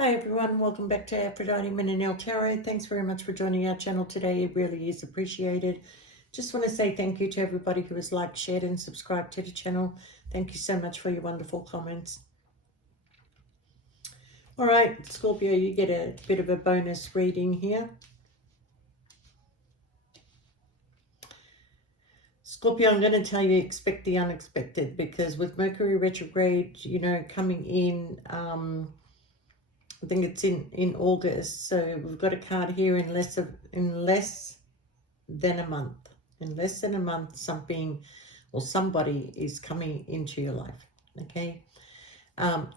Hi everyone, welcome back to Aphrodite Minonel Tarot. Thanks very much for joining our channel today. It really is appreciated. Just want to say thank you to everybody who has liked, shared and subscribed to the channel. Thank you so much for your wonderful comments. All right, Scorpio, you get a bit of a bonus reading here. Scorpio, I'm going to tell you, expect the unexpected, because with Mercury retrograde, coming in, I think it's in August. So we've got a card here in less than a month. In less than a month, something or somebody is coming into your life. Okay.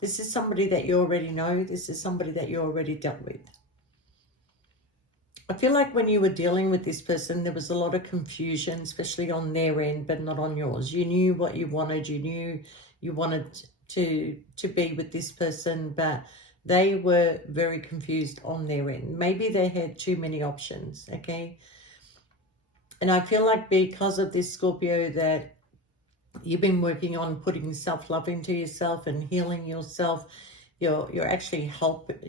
This is somebody that you already know. This is somebody that you already dealt with. I feel like when you were dealing with this person, there was a lot of confusion, especially on their end, but not on yours. You knew what you wanted. You knew you wanted to be with this person, but they were very confused on their end. Maybe they had too many options, okay? And I feel like because of this, Scorpio, that you've been working on putting self-love into yourself and healing yourself. You're actually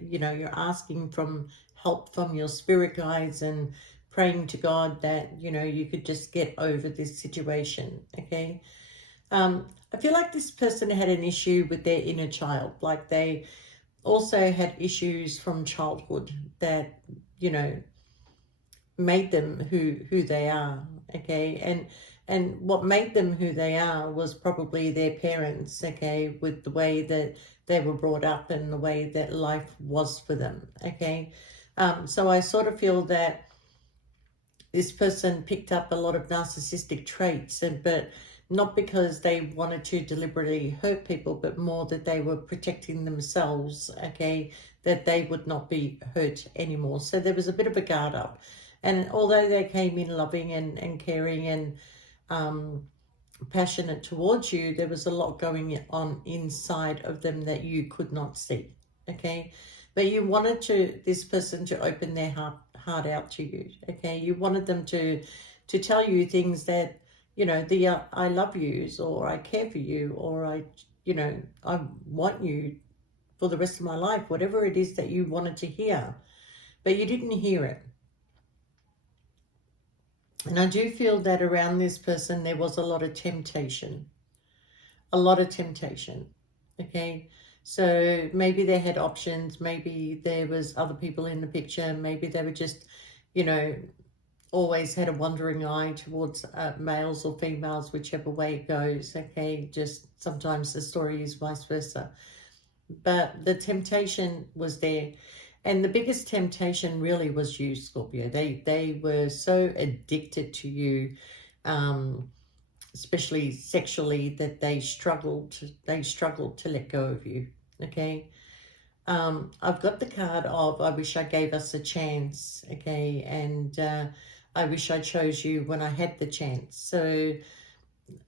you're asking from help from your spirit guides and praying to God that, you could just get over this situation, okay? I feel like this person had an issue with their inner child. Like they also had issues from childhood that, made them who they are, okay? And what made them who they are was probably their parents, okay, with the way that they were brought up and the way that life was for them, okay? So I sort of feel that this person picked up a lot of narcissistic traits, but not because they wanted to deliberately hurt people, but more that they were protecting themselves, okay, that they would not be hurt anymore. So there was a bit of a guard up. And although they came in loving and caring and passionate towards you, there was a lot going on inside of them that you could not see, okay? But you wanted this person to open their heart out to you, okay? You wanted them to tell you things that, the I love yous, or I care for you, or I want you for the rest of my life, whatever it is that you wanted to hear, but you didn't hear it. And I do feel that around this person, there was a lot of temptation, okay? So maybe they had options, maybe there was other people in the picture, maybe they were just, always had a wandering eye towards males or females, whichever way it goes, okay? Just sometimes the story is vice versa. But the temptation was there. And the biggest temptation really was you, Scorpio. They were so addicted to you, especially sexually, that they struggled to let go of you, okay? I've got the card of I wish I gave us a chance, okay? And I wish I chose you when I had the chance. So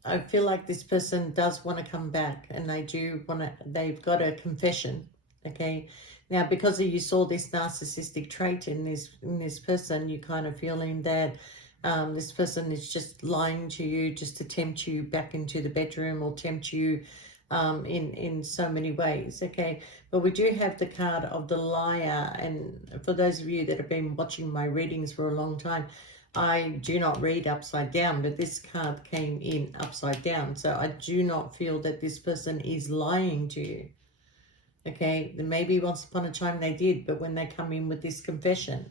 I feel like this person does want to come back, and they've got a confession, okay? Now, because you saw this narcissistic trait in this person, you kind of feeling that this person is just lying to you just to tempt you back into the bedroom, or tempt you in so many ways, okay? But we do have the card of the liar, and for those of you that have been watching my readings for a long time, I do not read upside down, but this card came in upside down. So I do not feel that this person is lying to you. Okay, maybe once upon a time they did, but when they come in with this confession,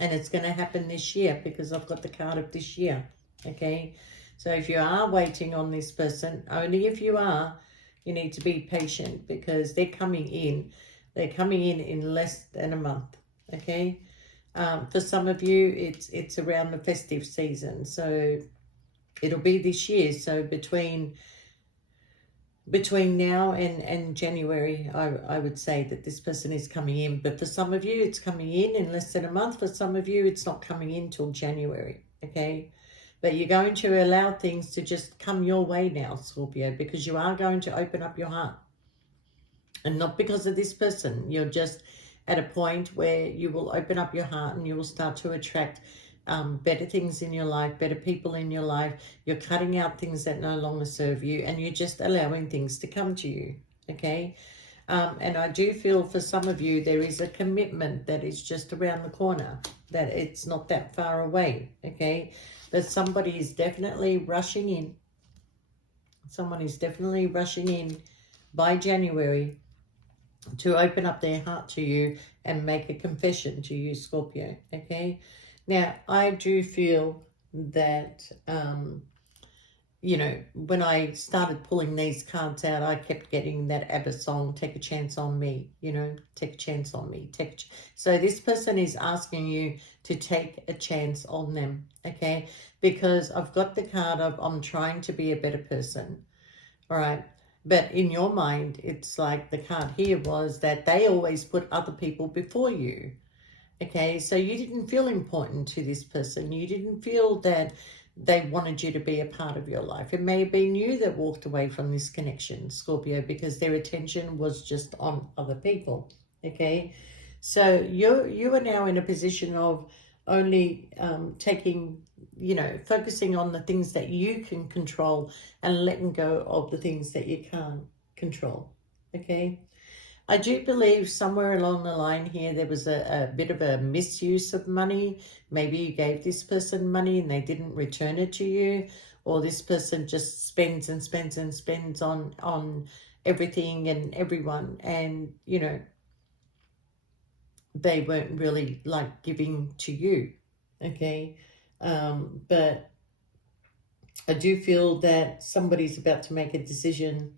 and it's going to happen this year because I've got the card of this year. Okay, so if you are waiting on this person, only if you are, you need to be patient, because they're coming in. They're coming in less than a month. Okay. For some of you, it's around the festive season, so it'll be this year. So between now and January, I would say that this person is coming in. But for some of you, it's coming in less than a month. For some of you, it's not coming in till January, okay? But you're going to allow things to just come your way now, Scorpio, because you are going to open up your heart. And not because of this person. You're just at a point where you will open up your heart and you will start to attract better things in your life, better people in your life. You're cutting out things that no longer serve you, and you're just allowing things to come to you, okay? And I do feel for some of you, there is a commitment that is just around the corner, that it's not that far away, okay? But somebody is definitely rushing in. Someone is definitely rushing in by January to open up their heart to you and make a confession to you, Scorpio, okay? Now, I do feel that, you know, when I started pulling these cards out, I kept getting that ABBA song, Take a Chance on Me, you know, take a chance on me. So this person is asking you to take a chance on them, okay? Because I've got the card of I'm trying to be a better person, all right? But in your mind, it's like the card here was that they always put other people before you. Okay, so you didn't feel important to this person. You didn't feel that they wanted you to be a part of your life. It may have been you that walked away from this connection, Scorpio, because their attention was just on other people. Okay, so you are now in a position of only taking, you know, focusing on the things that you can control and letting go of the things that you can't control. Okay. I do believe somewhere along the line here there was a bit of a misuse of money. Maybe you gave this person money and they didn't return it to you, or this person just spends and spends and spends on everything and everyone, and you know they weren't really like giving to you. Okay, but I do feel that somebody's about to make a decision,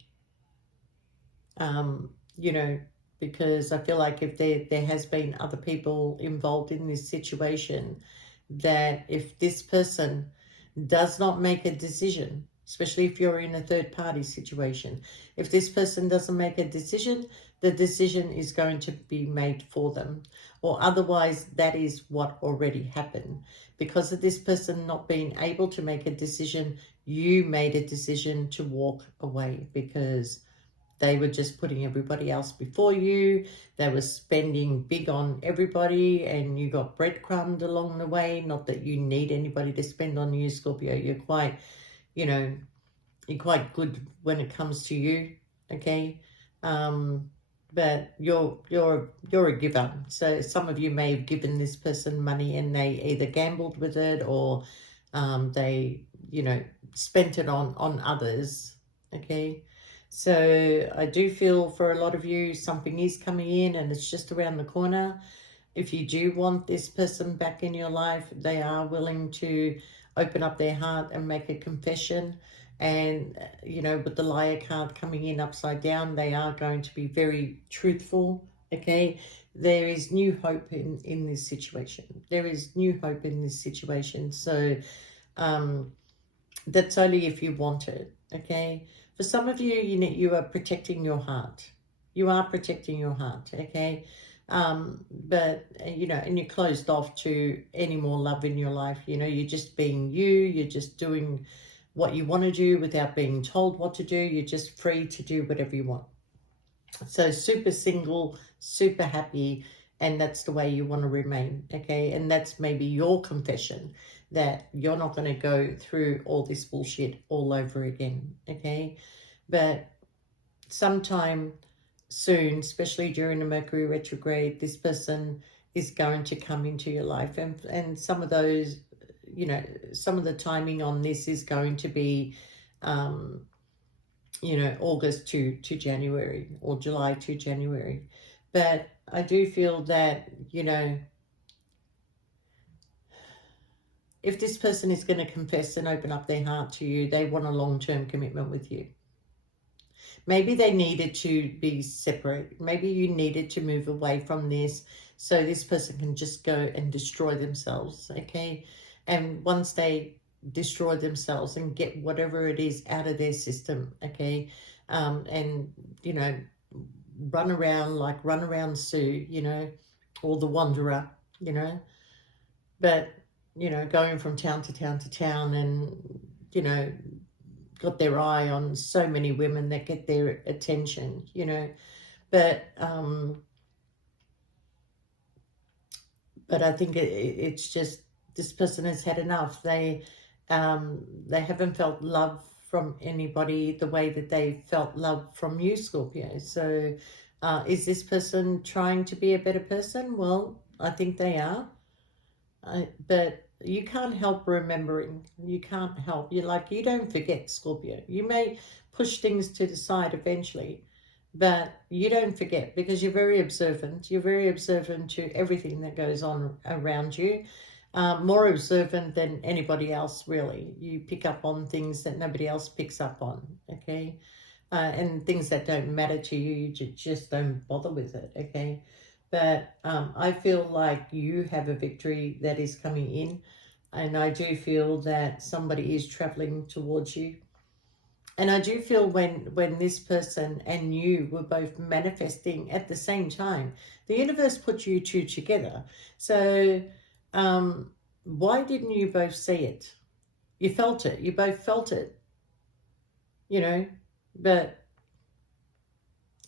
you know, because I feel like if there has been other people involved in this situation, that if this person does not make a decision, especially if you're in a third party situation, if this person doesn't make a decision, the decision is going to be made for them, or otherwise that is what already happened. Because of this person not being able to make a decision, you made a decision to walk away because they were just putting everybody else before you. They were spending big on everybody and you got breadcrumbed along the way. Not that you need anybody to spend on you, Scorpio. You're quite, you know, you're quite good when it comes to you, okay? But you're a giver. So some of you may have given this person money and they either gambled with it or they, you know, spent it on others, okay? So I do feel for a lot of you, something is coming in and it's just around the corner. If you do want this person back in your life, they are willing to open up their heart and make a confession. And, you know, with the liar card coming in upside down, they are going to be very truthful, okay? There is new hope in this situation. There is new hope in this situation. So, that's only if you want it, okay? For some of you, you are protecting your heart. You are protecting your heart, okay? But, you know, and you're closed off to any more love in your life. You know, you're just being you. You're just doing what you want to do without being told what to do. You're just free to do whatever you want. So super single, super happy, and that's the way you want to remain, okay? And that's maybe your confession that you're not going to go through all this bullshit all over again, okay? But sometime soon, especially during the Mercury retrograde, this person is going to come into your life, and some of those, you know, some of the timing on this is going to be you know, August to January or July to January. But I do feel that, you know, if this person is going to confess and open up their heart to you, they want a long-term commitment with you. Maybe they needed to be separate. Maybe you needed to move away from this so this person can just go and destroy themselves, okay? And once they destroy themselves and get whatever it is out of their system, okay? And, you know, run around like Run Around Sue, you know, or the Wanderer, you know? But, you know, going from town to town to town and, you know, got their eye on so many women that get their attention, you know. But I think it's just this person has had enough. They haven't felt love from anybody the way that they felt love from you, Scorpio. So Is this person trying to be a better person? Well, I think they are. But you can't help remembering. You can't help. You don't forget, Scorpio. You may push things to the side eventually, but you don't forget because you're very observant. You're very observant to everything that goes on around you. More observant than anybody else, really. You pick up on things that nobody else picks up on, okay? And things that don't matter to you, you just don't bother with it, okay? But I feel like you have a victory that is coming in, and I do feel that somebody is traveling towards you. And I do feel when this person and you were both manifesting at the same time, the universe put you two together. So why didn't you both see it? You felt it. You both felt it, you know, but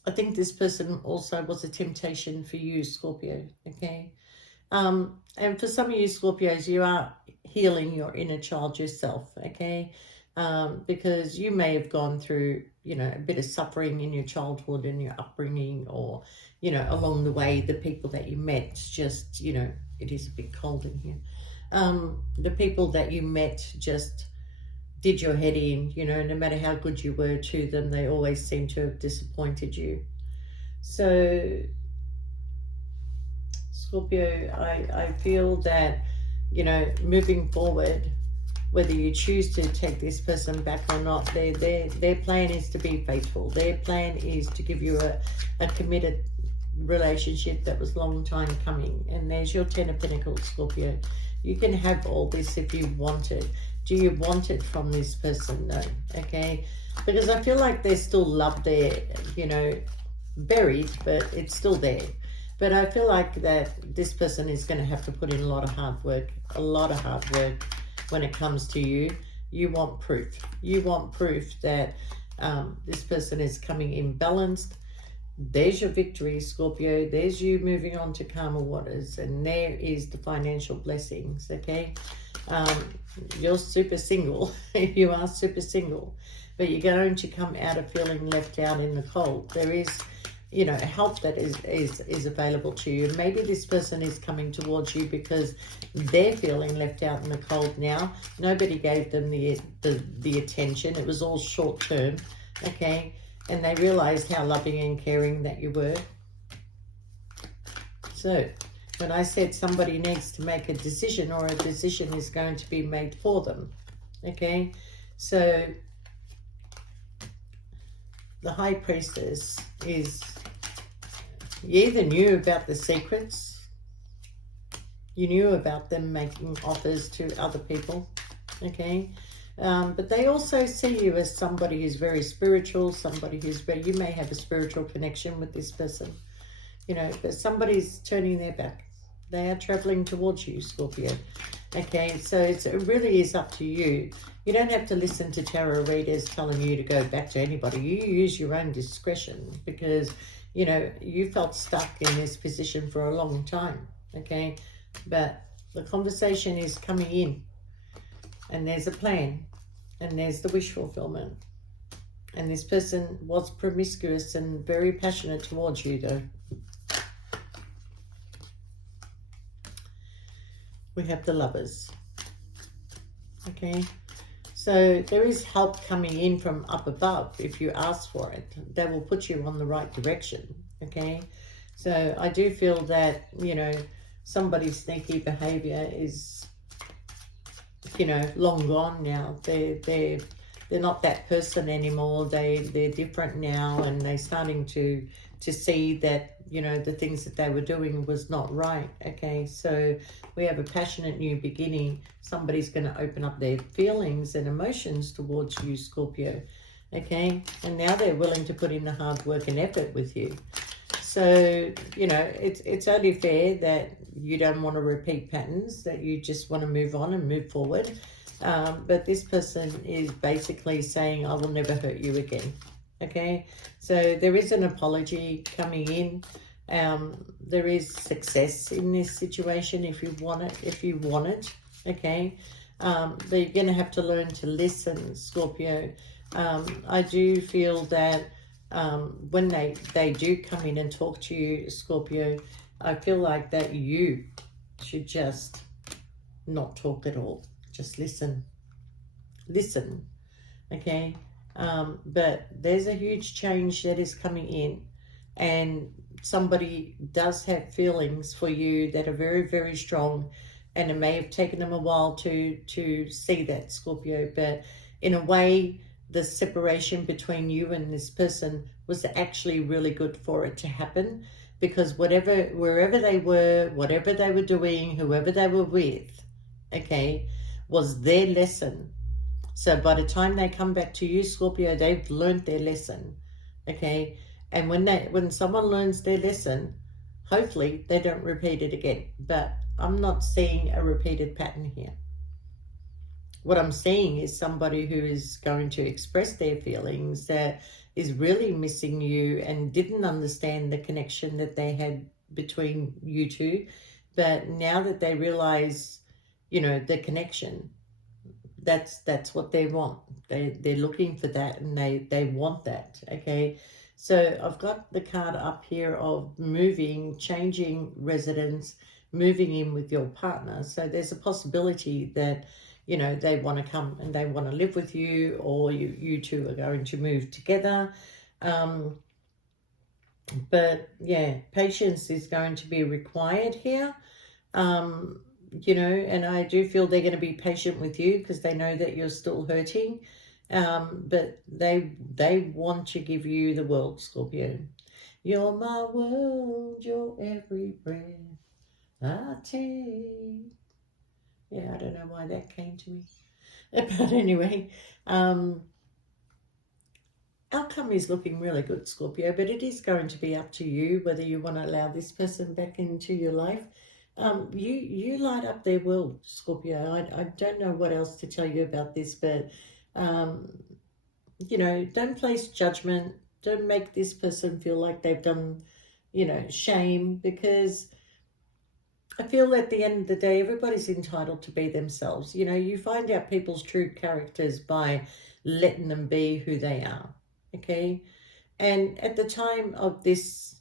I think this person also was a temptation for you, Scorpio, okay? And for some of you Scorpios, you are healing your inner child yourself, okay? Because you may have gone through, a bit of suffering in your childhood and your upbringing, or, along the way, the people that you met just, it is a bit cold in here. The people that you met just did your head in, no matter how good you were to them, they always seem to have disappointed you. So, Scorpio, I feel that, moving forward, whether you choose to take this person back or not, their plan is to be faithful. Their plan is to give you a committed relationship that was long time coming. And there's your Ten of Pentacles, Scorpio. You can have all this if you want it. Do you want it from this person? No, okay? Because I feel like there's still love there, buried, but it's still there. But I feel like that this person is going to have to put in a lot of hard work when it comes to you. You want proof. You want proof that this person is coming in balanced. There's your victory, Scorpio. There's you moving on to calmer waters. And there is the financial blessings, okay? You're super single. You are super single. But you're going to come out of feeling left out in the cold. There is, help that is available to you. Maybe this person is coming towards you because they're feeling left out in the cold now. Nobody gave them the attention. It was all short term, okay? And they realized how loving and caring that you were. So when I said somebody needs to make a decision, or a decision is going to be made for them, okay? So the High Priestess is, you either knew about the secrets, you knew about them making offers to other people, okay? But they also see you as somebody who's very spiritual, somebody who's very, you may have a spiritual connection with this person, but somebody's turning their back. They are traveling towards you, Scorpio. Okay, so it really is up to you. You don't have to listen to tarot readers telling you to go back to anybody. You use your own discretion because, you felt stuck in this position for a long time, okay? But the conversation is coming in, and there's a plan, and there's the wish fulfillment. And this person was promiscuous and very passionate towards you, though. We have the Lovers, okay? So there is help coming in from up above if you ask for it. They will put you on the right direction, okay? So I do feel that, somebody's sneaky behavior is, long gone now. They're not that person anymore. They're different now, and they're starting to see that, the things that they were doing was not right, okay? So we have a passionate new beginning. Somebody's going to open up their feelings and emotions towards you, Scorpio, okay? And now they're willing to put in the hard work and effort with you. So, it's only fair that you don't want to repeat patterns, that you just want to move on and move forward. But this person is basically saying, I will never hurt you again. Okay, so there is an apology coming in. There is success in this situation if you want it, okay? But you're going to have to learn to listen, Scorpio. I do feel that when they do come in and talk to you, Scorpio, I feel like that you should just not talk at all. Just listen. Listen, okay? But there's a huge change that is coming in, and somebody does have feelings for you that are very, very strong, and it may have taken them a while to see that, Scorpio, but in a way, the separation between you and this person was actually really good for it to happen, because wherever they were, whatever they were doing, whoever they were with, okay, was their lesson. So by the time they come back to you, Scorpio, they've learned their lesson. Okay. And when someone learns their lesson, hopefully they don't repeat it again. But I'm not seeing a repeated pattern here. What I'm seeing is somebody who is going to express their feelings, that is really missing you and didn't understand the connection that they had between you two. But now that they realize, the connection, that's what they want. They're looking for that, and they want that. Okay, so I've got the card up here of moving, changing residence, moving in with your partner. So there's a possibility that they want to come and they want to live with you, or you two are going to move together. But yeah, patience is going to be required here. um, and I do feel they're going to be patient with you because they know that you're still hurting. But they want to give you the world, Scorpio. You're my world, your every breath I take. Yeah, I don't know why that came to me. But anyway, um, outcome is looking really good, Scorpio, but it is going to be up to you whether you want to allow this person back into your life. You light up their world, Scorpio. I don't know what else to tell you about this, but um, don't place judgment. Don't make this person feel like they've done, shame, because I feel at the end of the day, everybody's entitled to be themselves. You find out people's true characters by letting them be who they are. Okay. And at the time of this,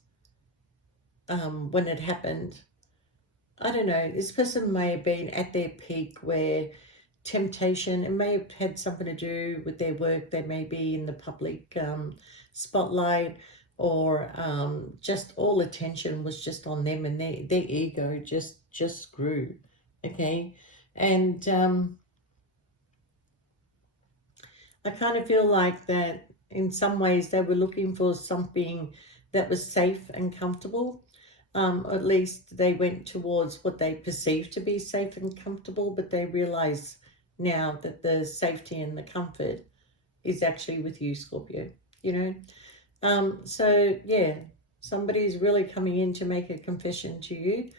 when it happened, I don't know, this person may have been at their peak where temptation, it may have had something to do with their work. They may be in the public spotlight, or just all attention was just on them, and their ego just grew. Okay. And I kind of feel like that in some ways they were looking for something that was safe and comfortable. At least they went towards what they perceived to be safe and comfortable, but they realize now that the safety and the comfort is actually with you, Scorpio. You know, so yeah, somebody's really coming in to make a confession to you.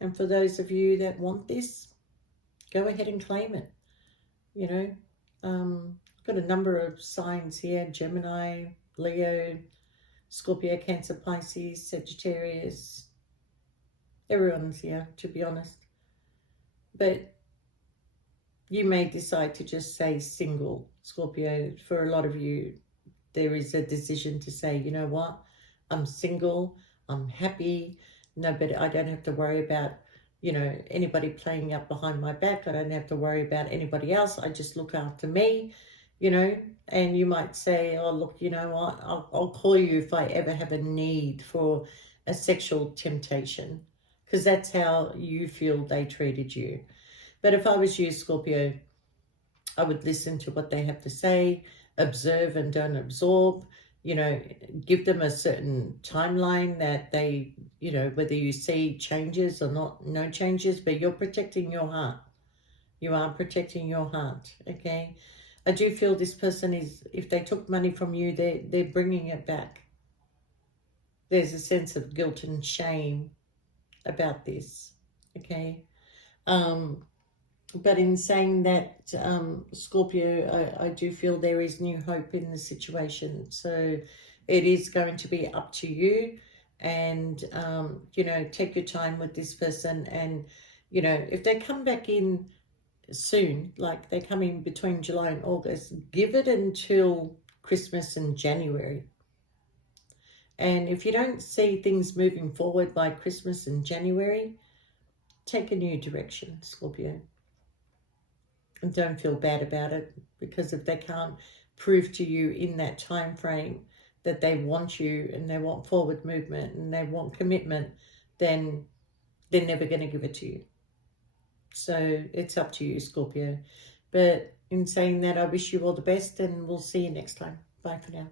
And for those of you that want this, go ahead and claim it. You know, got a number of signs here: Gemini, Leo, Scorpio, Cancer, Pisces, Sagittarius. Everyone's here, to be honest. But you may decide to just say single, Scorpio. For a lot of you, there is a decision to say, you know what, I'm single, I'm happy. No, but I don't have to worry about, anybody playing up behind my back. I don't have to worry about anybody else. I just look after me, and you might say, oh, look, you know what, I'll call you if I ever have a need for a sexual temptation, because that's how you feel they treated you. But if I was you, Scorpio, I would listen to what they have to say, observe and don't absorb, give them a certain timeline that they, whether you see changes or not, no changes, but you're protecting your heart. You are protecting your heart, okay? I do feel this person is, if they took money from you, they're bringing it back. There's a sense of guilt and shame about this, okay? But in saying that, Scorpio, I do feel there is new hope in the situation. So it is going to be up to you. And, take your time with this person. And, if they come back in soon, like they're coming between July and August. Give it until Christmas and January. And if you don't see things moving forward by Christmas and January, take a new direction, Scorpio. And don't feel bad about it, because if they can't prove to you in that time frame that they want you and they want forward movement and they want commitment, then they're never going to give it to you. So it's up to you, Scorpio. But in saying that, I wish you all the best, and we'll see you next time. Bye for now.